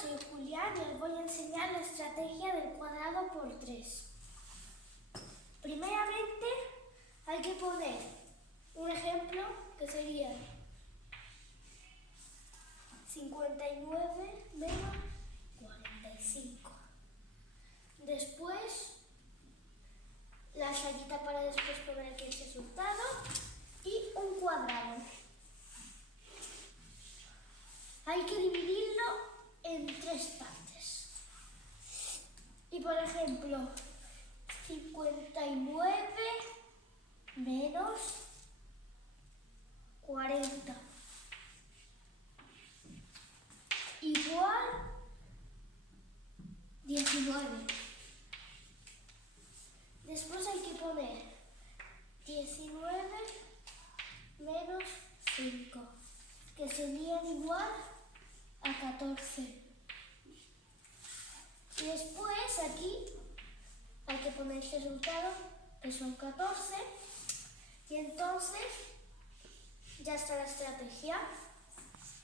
soy Julián y os voy a enseñar la estrategia del cuadrado por 3. Primeramente hay que poner un ejemplo que sería 59 menos 45. Después la rayita para después poner aquí el resultado y un cuadrado. Hay que dividirlo en 3 partes. Y por ejemplo, 59 menos 40 igual 19. Después hay que poner 19 menos 5, que serían igual a 14. Y después aquí hay que poner el resultado, que son 14, y entonces ya está la estrategia.